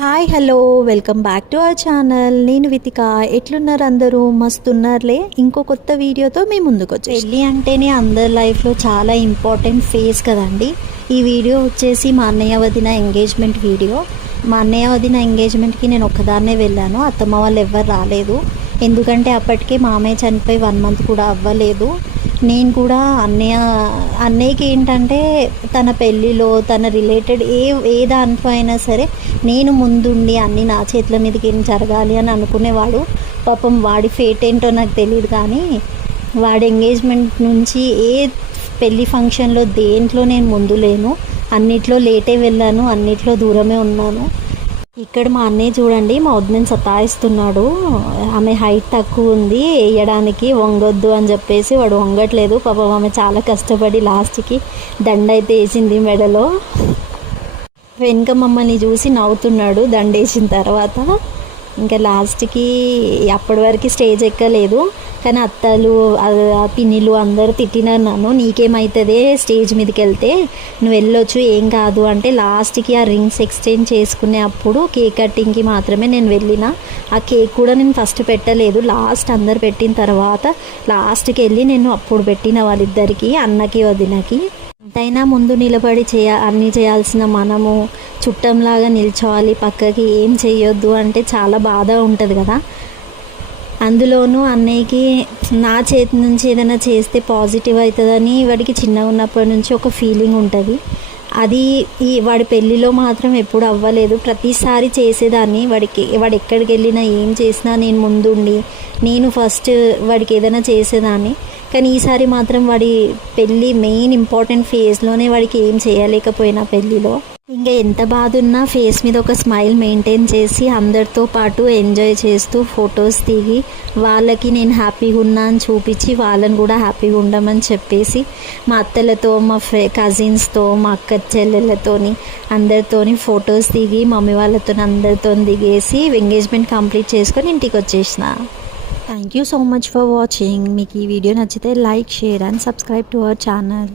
Hi hello welcome back to our channel. నేను వితిక. ఎట్లున్నారు అందరూ? మస్తున్నారులే. ఇంకో కొత్త వీడియోతో మీ ముందుకు వచ్చి. పెళ్ళి అంటేనే అందరి లైఫ్లో చాలా ఇంపార్టెంట్ ఫేజ్ కదండి. ఈ వీడియో వచ్చేసి మా అన్నయ్య వదిన ఎంగేజ్మెంట్ వీడియో. మా అన్నయ్య వదిన ఎంగేజ్మెంట్కి నేను ఒక్కదాన్నే వెళ్ళాను. అత్తమ్మ వాళ్ళు ఎవ్వరు రాలేదు. ఎందుకంటే అప్పటికే మామయ్య చనిపోయి 1 month కూడా అవ్వలేదు. నేను కూడా అన్నయ్యకి ఏంటంటే తన పెళ్ళిలో తన రిలేటెడ్ ఏ దాంట్లో అయినా సరే నేను ముందుండి అన్నీ నా చేతుల మీదకి ఏం జరగాలి అని అనుకునేవాడు. పాపం వాడి ఫేట్ ఏంటో నాకు తెలియదు, కానీ వాడి ఎంగేజ్మెంట్ నుంచి ఏ పెళ్ళి ఫంక్షన్లో దేంట్లో నేను ముందు లేను. అన్నిట్లో లేటే వెళ్ళాను, అన్నిట్లో దూరమే ఉన్నాను. ఇక్కడ మా అన్నయ్య చూడండి, మా వదినని సతాయిస్తున్నాడు. ఆమె హైట్ తక్కువ ఉంది, వేయడానికి వంగొద్దు అని చెప్పేసి వాడు వంగట్లేదు. పాపం ఆమె చాలా కష్టపడి లాస్ట్కి దండ అయితే వేసింది మెడలో. వెనుక మమ్మల్ని చూసి నవ్వుతున్నాడు దండ వేసిన తర్వాత. ఇంకా లాస్ట్కి అప్పటి వరకు స్టేజ్ ఎక్కలేదు, కానీ అత్తలు పిన్నిలు అందరూ తిట్టినారు నన్ను. నీకేమవుతుంది స్టేజ్ మీదకి వెళ్తే, నువ్వు వెళ్ళొచ్చు ఏం కాదు అంటే. లాస్ట్కి ఆ రింగ్స్ ఎక్స్చేంజ్ చేసుకునే అప్పుడు కేక్ కటింగ్కి మాత్రమే నేను వెళ్ళిన. ఆ కేక్ కూడా నేను ఫస్ట్ పెట్టలేదు, లాస్ట్ అందరు పెట్టిన తర్వాత లాస్ట్కి వెళ్ళి నేను అప్పుడు పెట్టిన వాళ్ళిద్దరికి, అన్నకి వదినకి. ఎంతైనా ముందు నిలబడి అన్నీ చేయాల్సిన మనము చుట్టంలాగా నిల్చోవాలి, పక్కకి ఏం చేయొద్దు అంటే చాలా బాధ ఉంటుంది కదా. అందులోనూ అన్నయ్యకి నా చేతి నుంచి ఏదైనా చేస్తే పాజిటివ్ అవుతుందని వాడికి చిన్నగా ఉన్నప్పటి నుంచి ఒక ఫీలింగ్ ఉంటుంది. అది వాడి పెళ్ళిలో మాత్రం ఎప్పుడు అవ్వలేదు. ప్రతిసారి చేసేదాన్ని. వాడు ఎక్కడికి వెళ్ళినా ఏం చేసినా నేను ముందుండి నేను ఫస్ట్ వాడికి ఏదైనా చేసేదాన్ని. కానీ ఈసారి మాత్రం వాడి పెళ్ళి మెయిన్ ఇంపార్టెంట్ ఫేజ్లోనే వాడికి ఏం చేయలేకపోయినా పెళ్ళిలో. ఇంకా ఎంత బాధ ఉన్నా ఫేస్ మీద ఒక స్మైల్ మెయింటైన్ చేసి అందరితో పాటు ఎంజాయ్ చేస్తూ ఫొటోస్ దిగి వాళ్ళకి నేను హ్యాపీగా ఉన్నా అని చూపించి వాళ్ళని కూడా హ్యాపీగా ఉండమని చెప్పేసి మా అత్తలతో, మా కజిన్స్తో, మా అక్క చెల్లెళ్ళతోని అందరితోని ఫొటోస్ దిగి మమ్మీ వాళ్ళతో అందరితో దిగేసి ఎంగేజ్మెంట్ కంప్లీట్ చేసుకొని ఇంటికి వచ్చేసిన. Thank you so much for watching. మీకు ఈ వీడియో నచ్చితే like, share and subscribe to our channel.